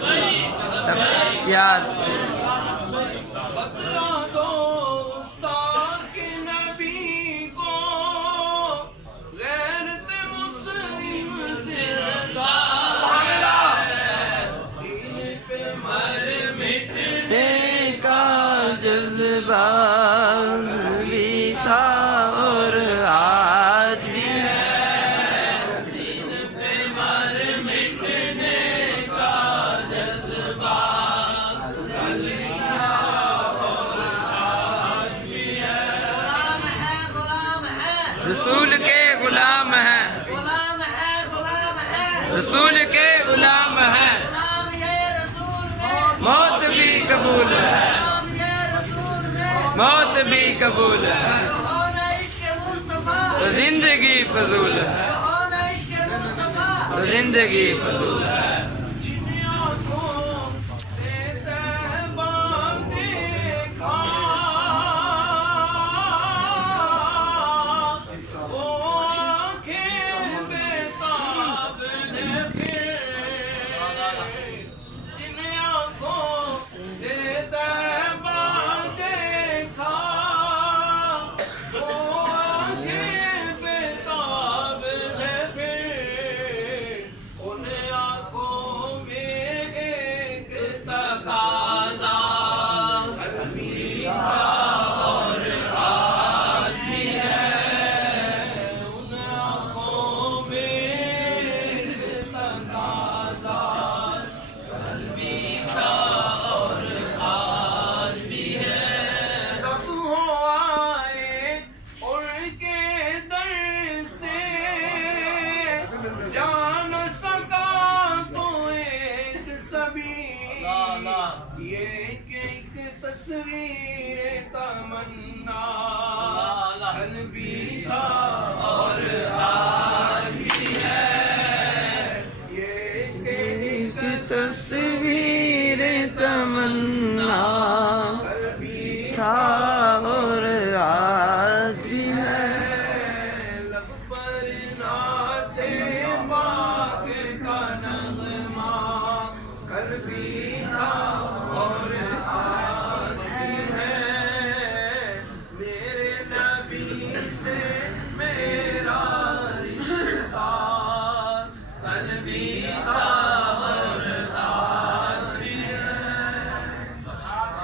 یا رسول بتلا دو استاد کے نبی کو غیرت مسلم زندہ ہے دین پہ مر مٹنے کا جذبہ بھی تھا اور آج بھی دین پہ مر مٹنے کا جذبہ رسول کے غلام ہیں غلام ہے غلام ہے رسول کے غلام ہیں غلام یہ رسول میں موت بھی قبول ہے غلام یہ رسول میں موت بھی قبول ہے ہونا عشق مصطفیٰ تو زندگی فضول ہے ہونا عشق مصطفیٰ تو زندگی فضول ہے جن آنکھوں سے طیبہ دیکھا وہ آنکھیں بیتاب نے پھر جن آنکھوں سے طیبہ دیکھا وہ آنکھیں بیتاب نے پھر ان آنکھوں میں ایک تقاضا قلبی کا اور آج بھی ہے ان آنکھوں میں ایک تقاضا قلبی کا اور آج بھی ہے سب ہو آئے ان کے در سے جان سکا تو ایک سبھی یہ ایک تصویر تمنا